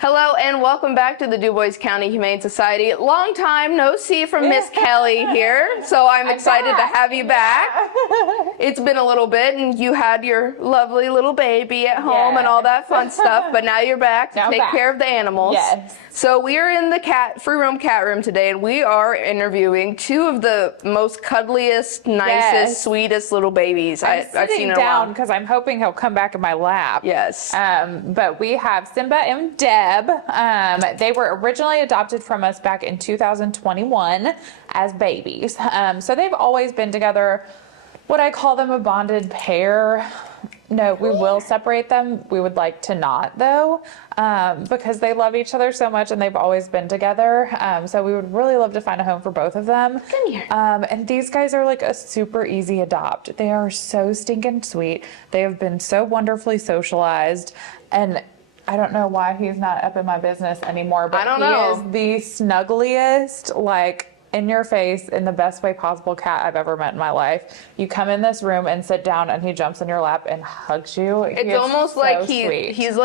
Hello and welcome back to the Dubois County Humane Society. Long time no see from Miss Kelly here, so I'm excited to have you back. It's been a little bit and you had your lovely little baby at home and all that fun stuff, but now you're back to take care of the animals. Yes. So we are in the free cat room today and we are interviewing two of the most cuddliest, nicest, sweetest little babies I've seen in a while. Down because I'm hoping he'll come back in my lap. Yes. But we have Simba and Deb. They were originally adopted from us back in 2021 as babies. So they've always been together. Would I call them a bonded pair? No, we will separate them. We would like to not, though, because they love each other so much and they've always been together. So we would really love to find a home for both of them. Come here. And these guys are like a super easy adopt. They are so stinking sweet. They have been so wonderfully socialized. And I don't know why he's not up in my business anymore, but he is the snuggliest, like, in your face, in the best way possible cat I've ever met in my life. You come in this room and sit down and he jumps in your lap and hugs you. It's almost like he's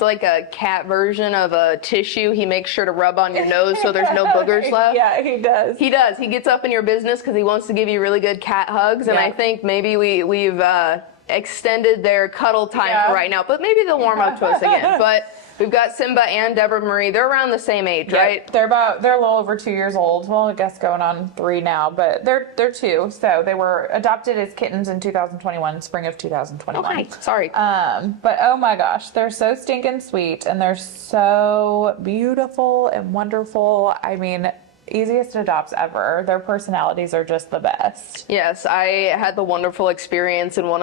like a cat version of a tissue. He makes sure to rub on your nose so there's no boogers left. Yeah, he does. He does. He gets up in your business because he wants to give you really good cat hugs. And I think maybe we've extended their cuddle time for right now, but maybe they'll warm up to us again. But we've got Simba and Debra Marie. They're around the same age, right? They're a little over 2 years old. Well, I guess going on 3 now, but they're 2. So they were adopted as kittens in 2021, spring of 2021. Okay, sorry. But oh my gosh, they're so stinking sweet and they're so beautiful and wonderful. I mean, easiest adopts ever. Their personalities are just the best. Yes, I had the wonderful experience, and one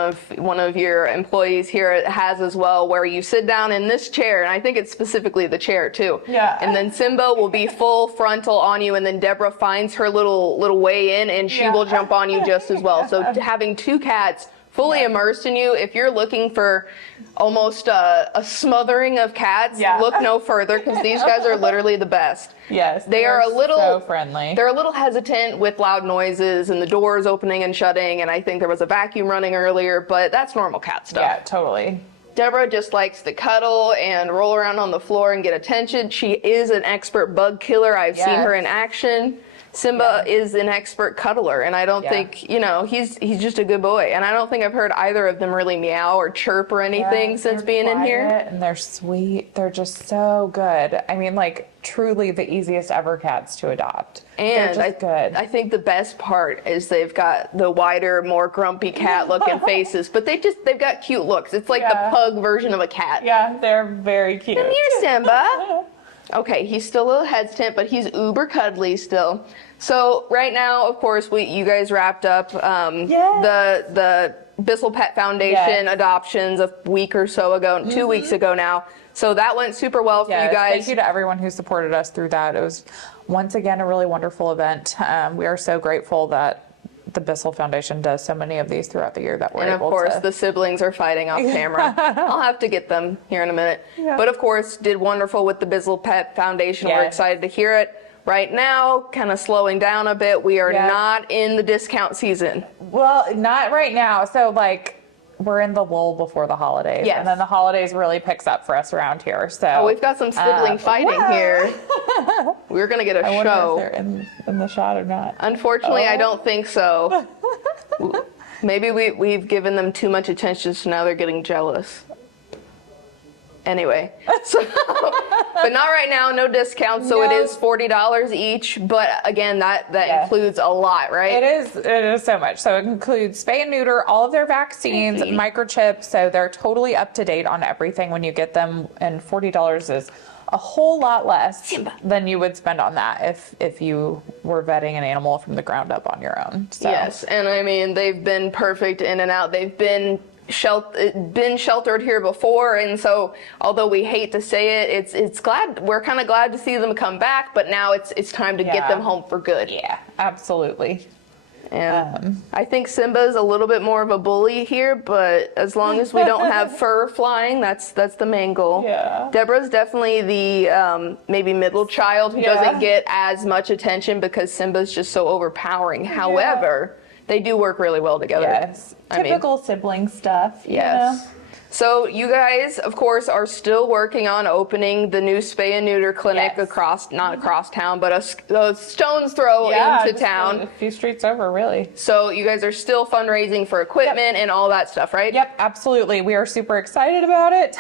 of your employees here has as well, where you sit down in this chair, and I think it's specifically the chair too. Yeah. And then Simba will be full frontal on you, and then Debra finds her little way in, and she will jump on you just as well. So having 2 cats fully immersed in you, if you're looking for almost a smothering of cats, look no further, because these guys are literally the best. Yes, they are a little so friendly. They're a little hesitant with loud noises and the doors opening and shutting, and I think there was a vacuum running earlier, but that's normal cat stuff. Yeah, totally. Debra just likes to cuddle and roll around on the floor and get attention. She is an expert bug killer. I've seen her in action. Simba is an expert cuddler, and I don't think, he's just a good boy. And I don't think I've heard either of them really meow or chirp or anything since being in here. And they're sweet. They're just so good. I mean, like, truly the easiest ever cats to adopt. And I think the best part is they've got the wider, more grumpy cat looking faces, but they've got cute looks. It's like the pug version of a cat. Yeah, they're very cute. Come here, Simba. Okay, he's still a little hesitant, but he's uber cuddly still. So right now, of course, you guys wrapped up the Bissell Pet Foundation adoptions a week or so ago, 2 weeks ago now. So that went super well for you guys. Thank you to everyone who supported us through that. It was, once again, a really wonderful event. We are so grateful that the Bissell Foundation does so many of these throughout the year that we're able to. And of course, the siblings are fighting off camera. I'll have to get them here in a minute. Yeah. But of course, did wonderful with the Bissell Pet Foundation. We're excited to hear it. Right now, kind of slowing down a bit. We are not in the discount season. Well, not right now. So, like, we're in the lull before the holidays. Yes. And then the holidays really picks up for us around here. So we've got some sibling fighting here. We're going to get a show. I wonder if they're in the shot or not. Unfortunately, I don't think so. Maybe we've given them too much attention, so now they're getting jealous. Anyway, but not right now, no discounts, so it is $40 each, but again, that includes a lot, right? It is so much. So it includes spay and neuter, all of their vaccines, microchips, so they're totally up to date on everything when you get them, and $40 is a whole lot less than you would spend on that if you were vetting an animal from the ground up on your own. So. Yes, and I mean, they've been perfect in and out. They've been sheltered here before, and so although we hate to say it, we're kind of glad to see them come back, but now it's time to get them home for good. Yeah, absolutely. And I think Simba's a little bit more of a bully here, but as long as we don't have fur flying, that's the main goal. Yeah. Debra's definitely the maybe middle child who doesn't get as much attention because Simba's just so overpowering. However, they do work really well together. Yes. Typical sibling stuff. Yes. So you guys, of course, are still working on opening the new spay and neuter clinic not across town, but a stone's throw into town. A few streets over, really. So you guys are still fundraising for equipment and all that stuff, right? Yep, absolutely. We are super excited about it,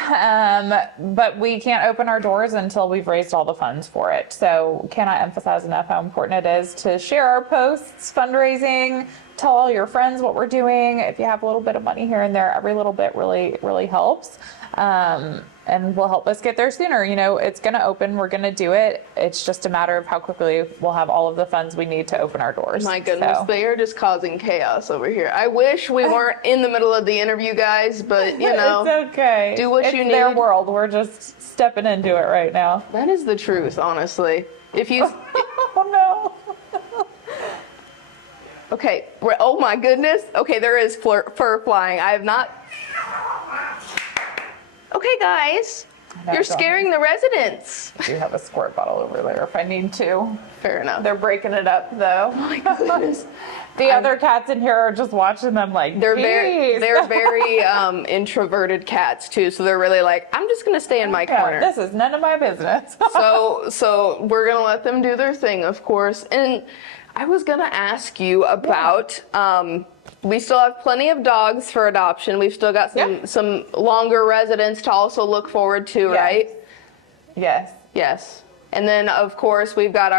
but we can't open our doors until we've raised all the funds for it. So cannot emphasize enough how important it is to share our posts, fundraising, tell all your friends what we're doing. If you have a little bit of money here and there, every little bit really helps. And will help us get there sooner. You know, it's going to open. We're going to do it. It's just a matter of how quickly we'll have all of the funds we need to open our doors. My goodness, they are just causing chaos over here. I wish we weren't in the middle of the interview, guys, but you know, it's okay. Do what you need. It's their world. We're just stepping into it right now. That is the truth, honestly. If you, oh no. Okay. Oh my goodness. Okay, there is fur flying. I have not. Okay, guys, you're scaring the residents. I do have a squirt bottle over there if I need to. Fair enough. They're breaking it up though. Oh my goodness. The other cats in here are just watching them like, they're very introverted cats too, so they're really like, I'm just gonna stay in my corner. This is none of my business. so we're gonna let them do their thing, of course. And I was gonna ask you about we still have plenty of dogs for adoption. We've still got some longer residents to also look forward to, right? Yes. Yes. And then, of course, we've got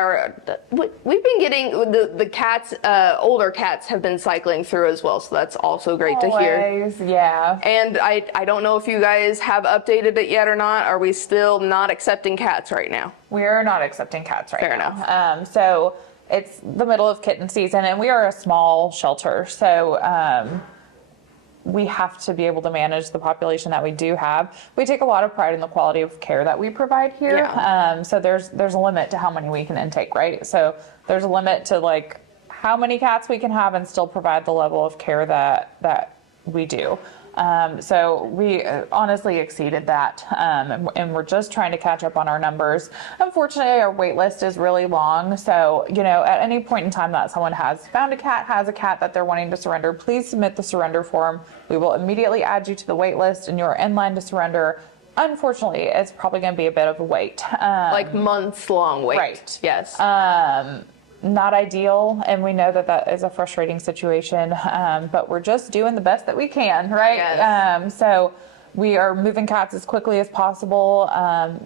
we've been getting, the cats, older cats have been cycling through as well, so that's also great to hear. Yeah. And I don't know if you guys have updated it yet or not. Are we still not accepting cats right now? We're not accepting cats right now. Fair enough. So it's the middle of kitten season, and we are a small shelter, so we have to be able to manage the population that we do have. We take a lot of pride in the quality of care that we provide here. Yeah. So there's a limit to how many we can intake, right? So there's a limit to like how many cats we can have and still provide the level of care that we do. So we honestly exceeded that, and we're just trying to catch up on our numbers. Unfortunately, our wait list is really long. So, you know, at any point in time that someone has found a cat, has a cat that they're wanting to surrender, please submit the surrender form. We will immediately add you to the wait list and you're in line to surrender. Unfortunately, it's probably going to be a bit of a wait. Like months long wait. Right. Yes. Not ideal, and we know that is a frustrating situation, but we're just doing the best that we can, right? Yes. So we are moving cats as quickly as possible.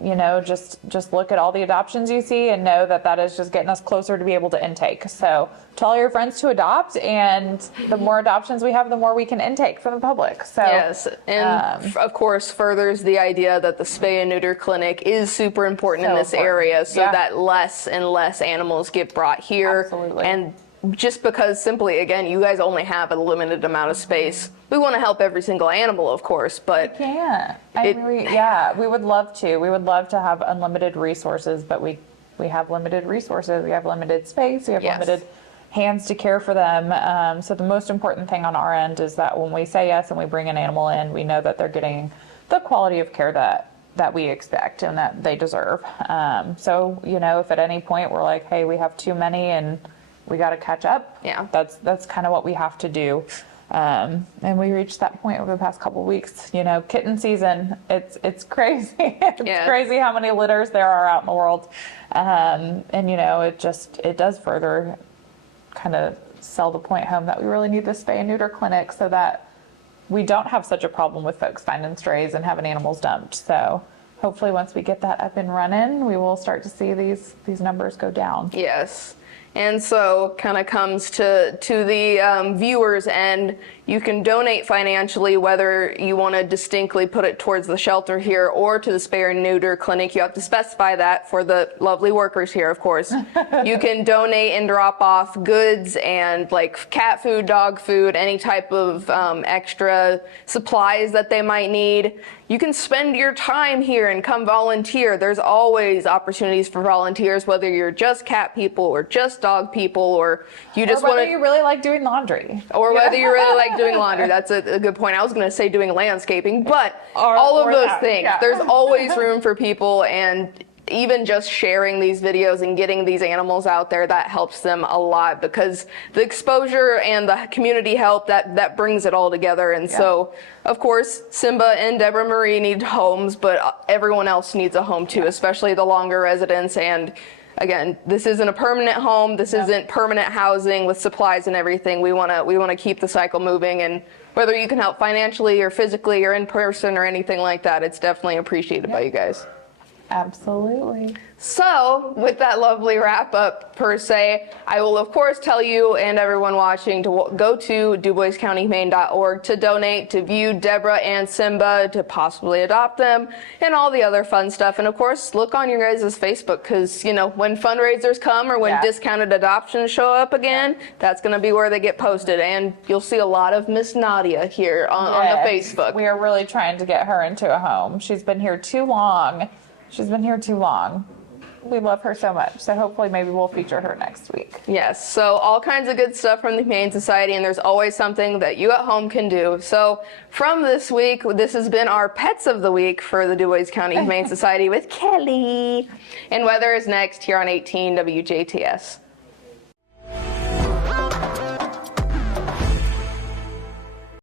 You know, just look at all the adoptions you see and know that is just getting us closer to be able to intake. So tell your friends to adopt, and the more adoptions we have, the more we can intake from the public. So yes, and of course furthers the idea that the spay and neuter clinic is super important in this area, so that less and less animals get brought here. Absolutely. And just because simply, again, you guys only have a limited amount of space. We want to help every single animal, of course, but we can't. We would love to. We would love to have unlimited resources, but we have limited resources. We have limited space. We have limited hands to care for them. So the most important thing on our end is that when we say yes and we bring an animal in, we know that they're getting the quality of care that we expect and that they deserve. So, you know, if at any point we're like, hey, we have too many and we got to catch up. Yeah. That's kind of what we have to do. And we reached that point over the past couple of weeks. You know, kitten season, it's crazy. It's crazy how many litters there are out in the world. And you know, it does further kind of sell the point home that we really need this spay and neuter clinic so that we don't have such a problem with folks finding strays and having animals dumped. So hopefully once we get that up and running, we will start to see these numbers go down. Yes. And so kind of comes to the viewers, and you can donate financially, whether you want to distinctly put it towards the shelter here or to the spay and neuter clinic. You have to specify that for the lovely workers here, of course. You can donate and drop off goods and like cat food, dog food, any type of extra supplies that they might need. You can spend your time here and come volunteer. There's always opportunities for volunteers, whether you're just cat people or just dog people, or you just want to. Whether you really like doing laundry. Or whether you really like doing laundry. That's a good point. I was going to say doing landscaping, but all of those things. Yeah. There's always room for people, and even just sharing these videos and getting these animals out there, that helps them a lot, because the exposure and the community help, that brings it all together. And so, of course, Simba and Debra Marie need homes, but everyone else needs a home too, especially the longer residents. And again, this isn't a permanent home. This isn't permanent housing with supplies and everything. We want to keep the cycle moving, and whether you can help financially or physically or in person or anything like that, it's definitely appreciated by you guys. Absolutely. So, with that lovely wrap up per se, I will of course tell you and everyone watching to go to DuboisCountyHumane.org to donate, to view Debra and Simba, to possibly adopt them, and all the other fun stuff. And of course, look on your guys' Facebook, because you know, when fundraisers come or when discounted adoptions show up again, that's going to be where they get posted, and you'll see a lot of Miss Nadia here on the Facebook. We are really trying to get her into a home. She's been here too long. We love her so much. So hopefully maybe we'll feature her next week. Yes, so all kinds of good stuff from the Humane Society, and there's always something that you at home can do. So from this week, this has been our Pets of the Week for the Dubois County Humane Society with Kelly. And weather is next here on 18 WJTS.